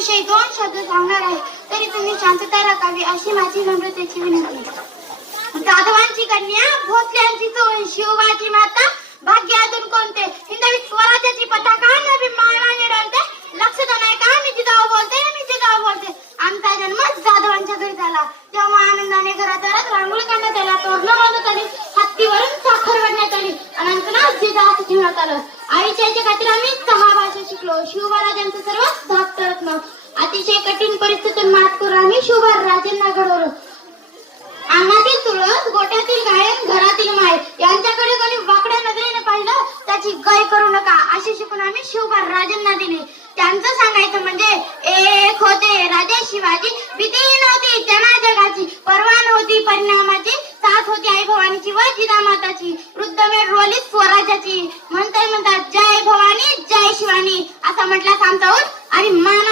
विषयी दोन शब्द सांगणार आहे, तरी तुम्ही शांतता राखावी अशी माझी नम्रतेची विनंती. जाधवांची कन्या, भोसल्यांची सून, शिवबाची माता, भाग्यातून कोणते हिंदवी स्वराज्याची पताका नवी मानाने डोलते. लक्षात नाही का मी जिजाऊ बोलते, मी जिजाऊ बोलते. आमचा जन्मच जाधवांच्या घरी झाला, तेव्हा आनंदाने घरादारात रांगोळी काढण्यात आला, तोरणं बांधण्यात आली, हत्तीवरून साखर वाढण्यात आली, अनंतनाथ जिजाऊ ठेवण्यात आलं. आईच्या खातीर आम्ही 6 भाषा शिकलो. शिवबाराजांचं सर्वात धाकटं रत्न. अतिशय कठीण परिस्थितीतून मात करून आम्ही शिवबाराजांना घडवलं. अंगातील तुळस, गोट्यातील गायन, घरातील माय यांच्याकडे कोणी वाकड्या नजरेने पाहिलं त्याची गय करू नका अशी शिकून आम्ही शिवबाराजांना दिली. त्यांचं सांगायचं म्हणजे एक होते राजे शिवाजी, भीती नव्हती त्यांना जगाची, पर्वा नव्हती परिणामाची, साथ होती आई भवानीची व जिजामाताची, वृद्धमेढ रोली स्वराज्याची. म्हणतात जय भवानी जय शिवानी असा म्हटला आमचा आणि मान